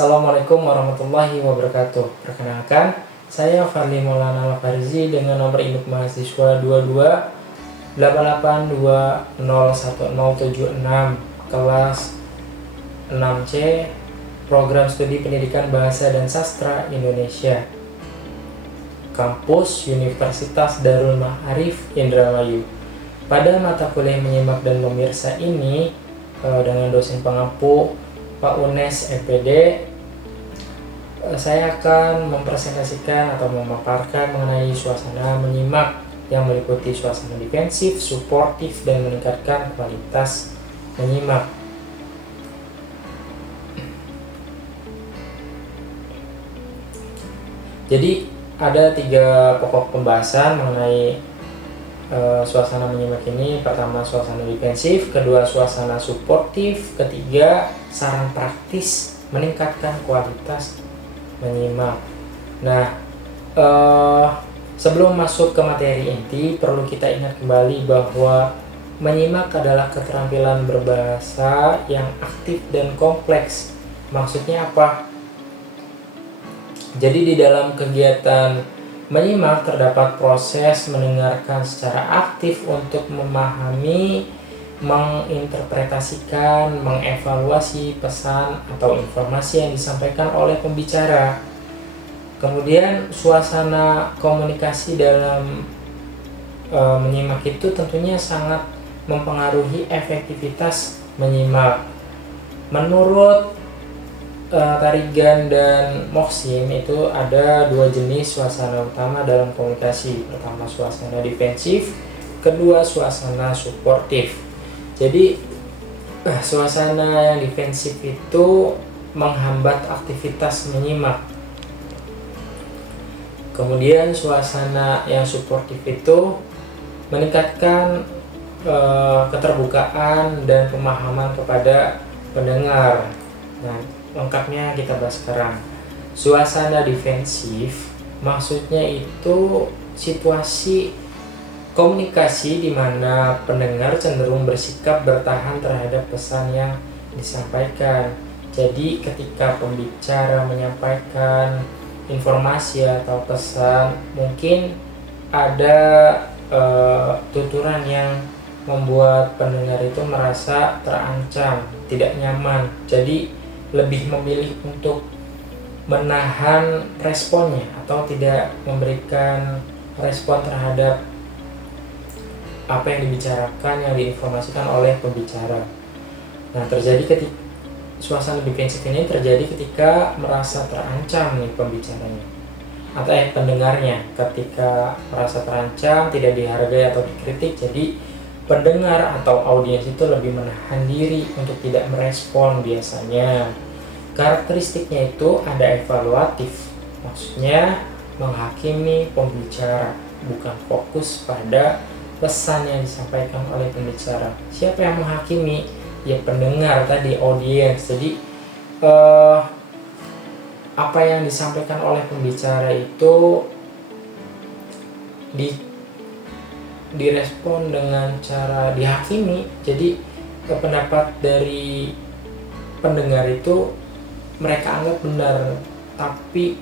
Assalamualaikum warahmatullahi wabarakatuh. Perkenalkan, saya Fadli Maulana Al-Farzi dengan nomor induk mahasiswa 2288201076 kelas 6C Program Studi Pendidikan Bahasa dan Sastra Indonesia, Kampus Universitas Darul Ma'arif Indramayu. Pada mata kuliah menyimak dan pemirsa ini dengan dosen pengampu Pak Unes EPD, saya akan mempresentasikan atau memaparkan mengenai suasana menyimak yang meliputi suasana defensif, suportif, dan meningkatkan kualitas menyimak. Jadi ada 3 pokok pembahasan mengenai suasana menyimak ini. Pertama, suasana defensif, kedua, suasana suportif, ketiga, saran praktis meningkatkan kualitas menyimak. Nah, sebelum masuk ke materi inti, perlu kita ingat kembali bahwa menyimak adalah keterampilan berbahasa yang aktif dan kompleks. Maksudnya apa? Jadi di dalam kegiatan menyimak terdapat proses mendengarkan secara aktif untuk memahami, menginterpretasikan, mengevaluasi pesan atau informasi yang disampaikan oleh pembicara. Kemudian suasana komunikasi dalam menyimak itu tentunya sangat mempengaruhi efektivitas menyimak. Menurut Tarigan dan Mohsin, itu ada 2 jenis suasana utama dalam komunikasi. Pertama, suasana defensif, kedua, suasana suportif. Jadi suasana yang defensif itu menghambat aktivitas menyimak. Kemudian suasana yang suportif itu meningkatkan keterbukaan dan pemahaman kepada pendengar. Nah, lengkapnya kita bahas sekarang. Suasana defensif maksudnya itu situasi komunikasi di mana pendengar cenderung bersikap bertahan terhadap pesan yang disampaikan. Jadi ketika pembicara menyampaikan informasi atau pesan, mungkin ada tuturan yang membuat pendengar itu merasa terancam, tidak nyaman. Jadi lebih memilih untuk menahan responnya atau tidak memberikan respon terhadap apa yang dibicarakan, yang diinformasikan oleh pembicara. Nah, suasana defensif ini terjadi ketika merasa terancam nih pembicaranya atau pendengarnya. Ketika merasa terancam, tidak dihargai atau dikritik, jadi pendengar atau audiens itu lebih menahan diri untuk tidak merespon biasanya. Karakteristiknya itu ada evaluatif, maksudnya menghakimi pembicara, bukan fokus pada pesan yang disampaikan oleh pembicara. Siapa yang menghakimi? Ya pendengar tadi, audiens. Jadi apa yang disampaikan oleh pembicara itu direspon dengan cara dihakimi. Jadi pendapat dari pendengar itu mereka anggap benar, tapi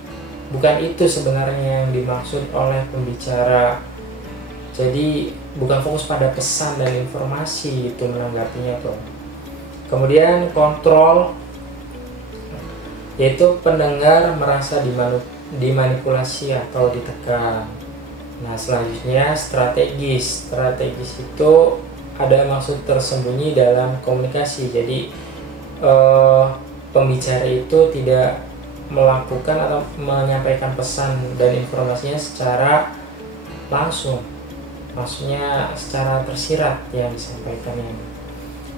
bukan itu sebenarnya yang dimaksud oleh pembicara. Jadi bukan fokus pada pesan dan informasi itu menanggapinya tuh. Kemudian kontrol, yaitu pendengar merasa dimanipulasi atau ditekan. Nah, selanjutnya strategis. Strategis itu ada maksud tersembunyi dalam komunikasi. Jadi pembicara itu tidak melakukan atau menyampaikan pesan dan informasinya secara langsung, maksudnya secara tersirat yang disampaikannya.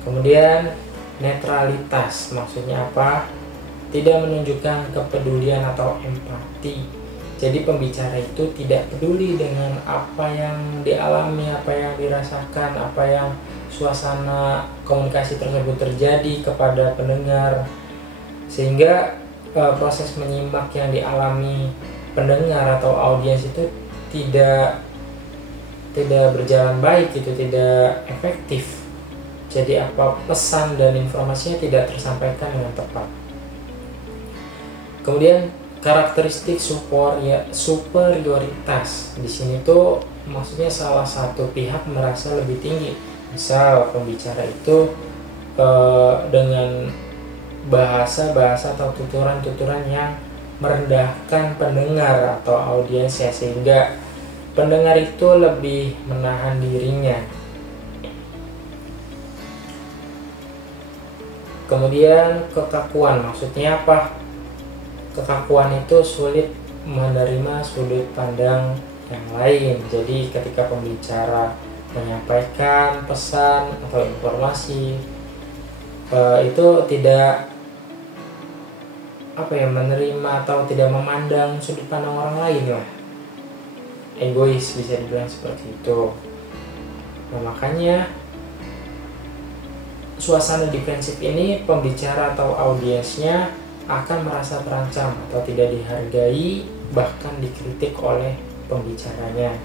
Kemudian netralitas, maksudnya apa? Tidak menunjukkan kepedulian atau empati. Jadi pembicara itu tidak peduli dengan apa yang dialami, apa yang dirasakan, apa yang suasana komunikasi tersebut terjadi kepada pendengar, sehingga proses menyimak yang dialami pendengar atau audiens itu tidak berjalan baik, itu tidak efektif. Jadi apa pesan dan informasinya tidak tersampaikan dengan tepat. Kemudian karakteristik superioritas. Di sini tuh maksudnya salah satu pihak merasa lebih tinggi. Misal pembicara itu dengan bahasa-bahasa atau tuturan-tuturan yang merendahkan pendengar atau audiensnya, sehingga pendengar itu lebih menahan dirinya. Kemudian kekakuan, maksudnya apa? Kekakuan itu sulit menerima sudut pandang yang lain. Jadi ketika pembicara menyampaikan pesan atau informasi, itu tidak menerima atau tidak memandang sudut pandang orang lain lah. Egois, bisa dibilang seperti itu. Nah, makanya suasana defensif ini pembicara atau audiensnya akan merasa terancam atau tidak dihargai, bahkan dikritik oleh pembicaranya.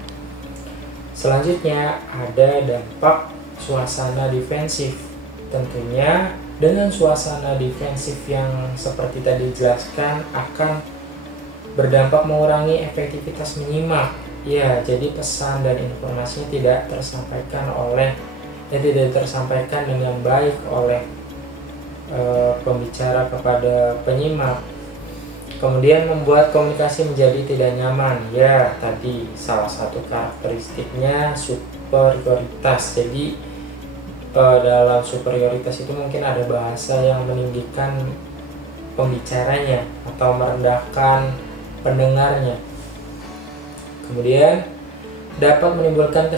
Selanjutnya ada dampak suasana defensif. Tentunya dengan suasana defensif yang seperti tadi dijelaskan akan berdampak mengurangi efektivitas menyimak. Ya, jadi pesan dan informasinya tidak tersampaikan dengan baik oleh pembicara kepada penyimak. Kemudian membuat komunikasi menjadi tidak nyaman. Ya, tadi salah satu karakteristiknya superioritas. Jadi dalam superioritas itu mungkin ada bahasa yang meninggikan pembicaranya atau merendahkan pendengarnya. Kemudian dapat menimbulkan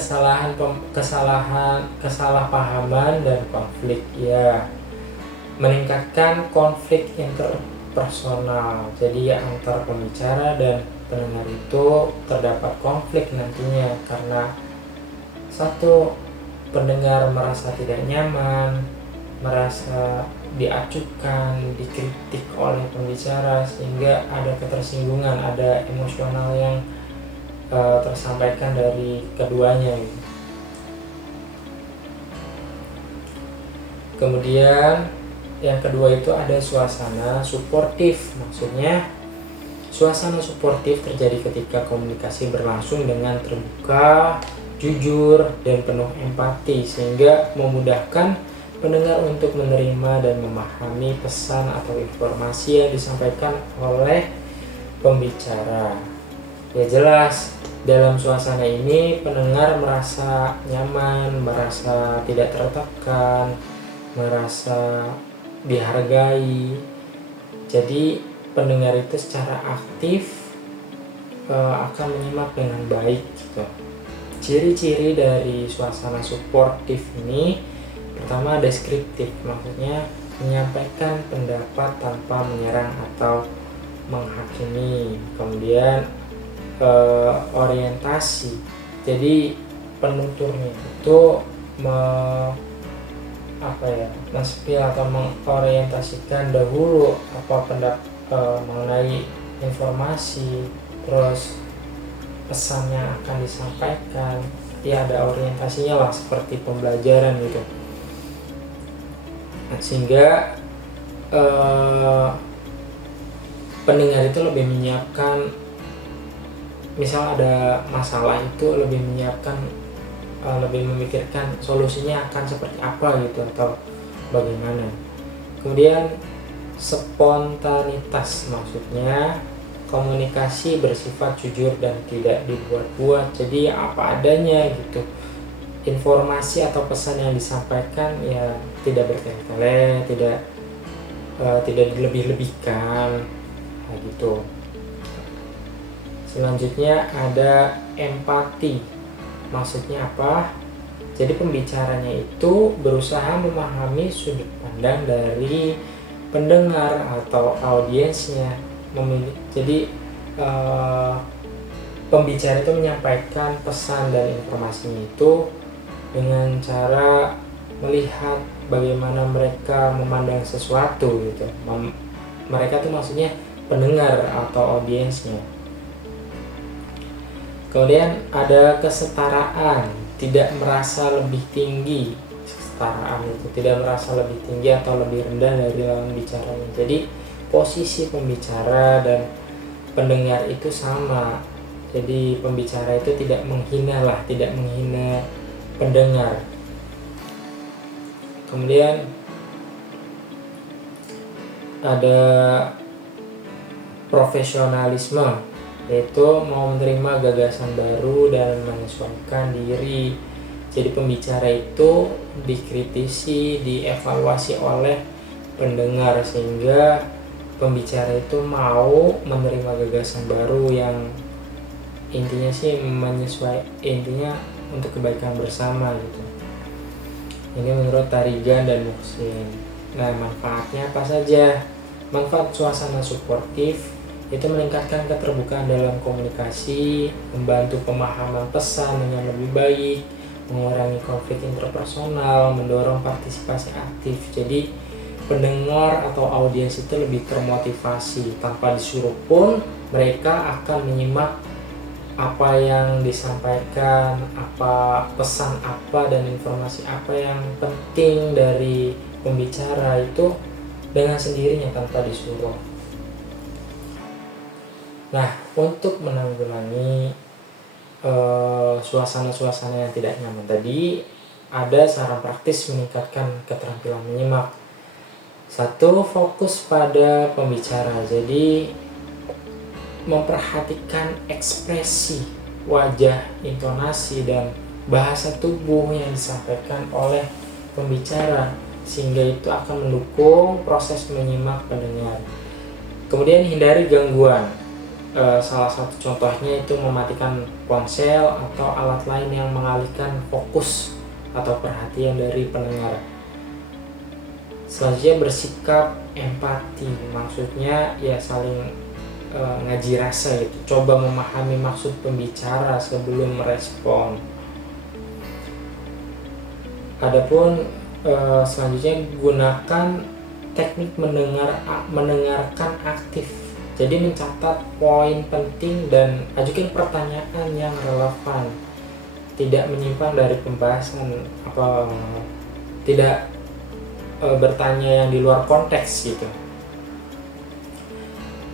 kesalahpahaman dan konflik. Ya, meningkatkan konflik interpersonal. Jadi antar pembicara dan pendengar itu terdapat konflik nantinya karena satu, pendengar merasa tidak nyaman, merasa diacuhkan, dikritik oleh pembicara, sehingga ada ketersinggungan, ada emosional yang tersampaikan dari keduanya gitu. Kemudian yang kedua itu ada suasana suportif. Maksudnya suasana suportif terjadi ketika komunikasi berlangsung dengan terbuka, jujur, dan penuh empati, sehingga memudahkan pendengar untuk menerima dan memahami pesan atau informasi yang disampaikan oleh pembicara. Ya, jelas dalam suasana ini pendengar merasa nyaman, merasa tidak tertekan, merasa dihargai. Jadi pendengar itu secara aktif akan menyimak dengan baik gitu. Ciri-ciri dari suasana suportif ini, pertama deskriptif, maksudnya menyampaikan pendapat tanpa menyerang atau menghakimi. Kemudian orientasi, jadi penuturnya itu men-spill atau mengorientasikan dahulu mengenai informasi, terus pesan yang akan disampaikan. Ya, ada orientasinya lah, seperti pembelajaran gitu. Nah, sehingga pendengar itu lebih menyiapkan, misal ada masalah itu lebih menyiapkan, lebih memikirkan solusinya akan seperti apa gitu atau bagaimana. Kemudian spontanitas, maksudnya komunikasi bersifat jujur dan tidak dibuat-buat, jadi apa adanya gitu. Informasi atau pesan yang disampaikan ya tidak bertele-tele, tidak dilebih-lebihkan gitu. Selanjutnya ada empati. Maksudnya apa? Jadi pembicaranya itu berusaha memahami sudut pandang dari pendengar atau audiensnya. Jadi pembicara itu menyampaikan pesan dan informasinya itu dengan cara melihat bagaimana mereka memandang sesuatu gitu. Mereka tuh maksudnya pendengar atau audiensnya. Kemudian ada kesetaraan, tidak merasa lebih tinggi. Kesetaraan itu tidak merasa lebih tinggi atau lebih rendah dari lawan bicaranya. Jadi posisi pembicara dan pendengar itu sama. Jadi pembicara itu tidak menghina pendengar. Kemudian ada profesionalisme, yaitu mau menerima gagasan baru dan menyesuaikan diri. Jadi pembicara itu dikritisi, dievaluasi oleh pendengar sehingga pembicara itu mau menerima gagasan baru yang intinya sih intinya untuk kebaikan bersama gitu. Ini menurut Tarigan dan Muhsin. Nah, manfaatnya apa saja? Manfaat suasana suportif itu meningkatkan keterbukaan dalam komunikasi, membantu pemahaman pesan dengan lebih baik, mengurangi konflik interpersonal, mendorong partisipasi aktif. Jadi pendengar atau audiens itu lebih termotivasi, tanpa disuruh pun mereka akan menyimak apa yang disampaikan, apa pesan apa dan informasi apa yang penting dari pembicara itu dengan sendirinya tanpa disuruh. Nah, untuk menanggulangi suasana-suasana yang tidak nyaman tadi, ada saran praktis meningkatkan keterampilan menyimak. 1. Fokus pada pembicara. Jadi memperhatikan ekspresi wajah, intonasi, dan bahasa tubuh yang disampaikan oleh pembicara, sehingga itu akan mendukung proses menyimak pendengar. Kemudian hindari gangguan. Salah satu contohnya itu mematikan ponsel atau alat lain yang mengalihkan fokus atau perhatian dari pendengar. Selanjutnya bersikap empati, maksudnya ya saling ngaji rasa gitu. Coba memahami maksud pembicara sebelum merespon. Adapun selanjutnya gunakan teknik mendengarkan aktif. Jadi mencatat poin penting dan ajukan pertanyaan yang relevan. Tidak menyimpang dari pembahasan tidak bertanya yang di luar konteks gitu.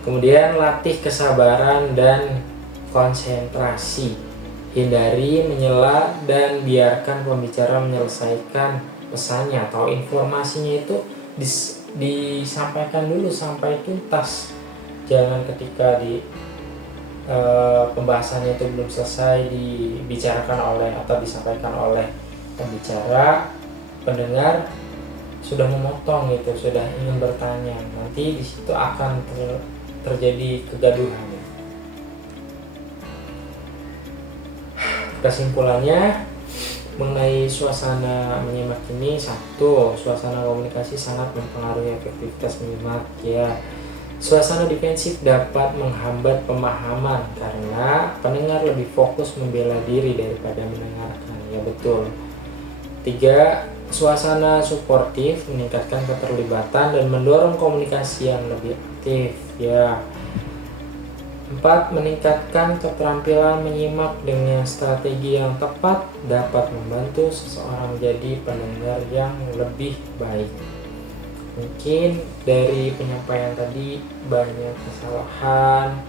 Kemudian latih kesabaran dan konsentrasi. Hindari menyela dan biarkan pembicara menyelesaikan pesannya atau informasinya itu disampaikan dulu sampai tuntas. Jangan ketika pembahasannya itu belum selesai dibicarakan oleh atau disampaikan oleh pembicara, pendengar sudah memotong itu, sudah ingin bertanya. Nanti di situ akan terjadi kegaduhan. Kesimpulannya mengenai suasana menyimak ini, 1. Suasana komunikasi sangat mempengaruhi efektivitas menyimak ya. Suasana defensif dapat menghambat pemahaman karena pendengar lebih fokus membela diri daripada mendengarkan. Ya betul. 3. Suasana suportif meningkatkan keterlibatan dan mendorong komunikasi yang lebih aktif ya. 4. Meningkatkan keterampilan menyimak dengan strategi yang tepat dapat membantu seseorang menjadi pendengar yang lebih baik. Mungkin dari penyampaian tadi banyak kesalahan,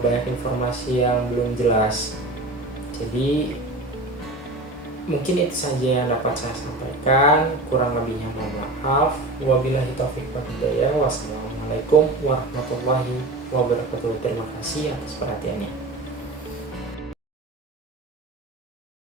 banyak informasi yang belum jelas. Jadi mungkin itu saja yang dapat saya sampaikan. Kurang lebihnya mohon maaf. Wabillahi taufiq wal hidayah. Wassalamualaikum warahmatullahi wabarakatuh. Terima kasih atas perhatiannya.